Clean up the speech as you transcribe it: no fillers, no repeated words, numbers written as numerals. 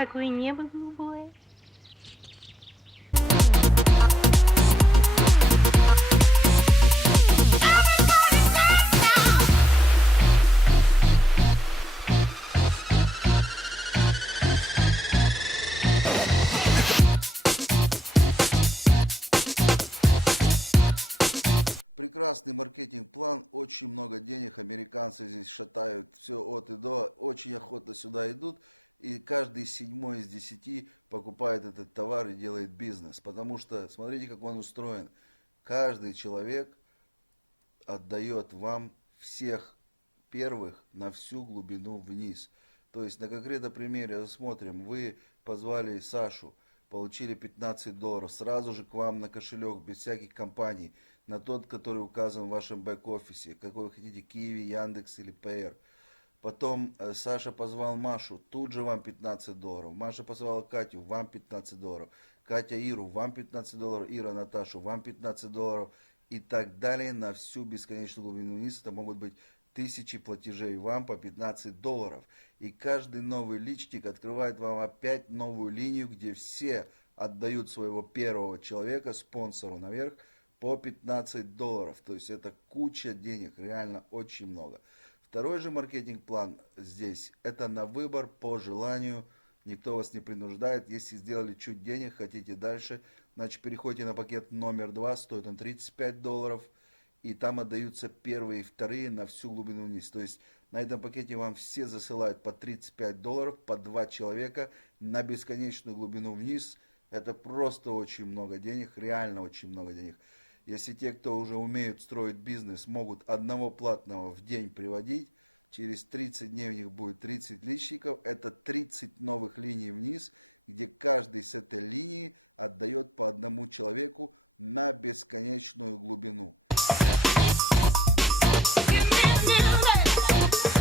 Какое небо голубое. Прекрасный маркетинг-план, очень много денег, американцы здесь шатают все от и до, очень охотно сюда идут, и каждый 7 из 10 покупает этот товар и делает бизнес, потому что, смотрите, как он устроен, каждый человек отдает вам всех первых на всю глубину вниз. То есть на конкретном примере рассмотрим, вы позвали Сашу, получили $15, сразу же к вам на кошелек, без всяких компаний, на тот, который указан в вашем бэк-офисе, какой вы хотите, Киви, Яндекс или Payer. Потом Саша позвал Машу, тут же вам $15. Маша позвала Катю, вам $15. Катя Иру, вам $15. Ира Наташу, вам $15. И так далее на всю бесконечную глубину вниз. Это могут быть тысячи платежей вам по $15. И каждый новый личник открывает вам опять новую линию, где все отдают своего первого человека, спонсору наверх, по $15. То есть это куча денег, реально очень много. Второй же маркетинг-план здесь, это на выбор, по желанию, никто вас не принуждает. Если сделали чуть денег, хотите дальше, значит переходите на пакет номер 2, стоит он $35, и там отдаются первые и вторые на всю глубину вниз. То есть на этом пакете вам все засылают по $35, по 2 человека на бесконечную глубину вниз. Это просто очень много денег, реально очень много денег. Если те, кто уже умеют строить бизнес, могут одного платного в день приводить, через 30 дней у них будет 30 личников, это 30 новых линий вниз, где каждый с этой линии отдает по одному человеку на бесконечную глубину. Give me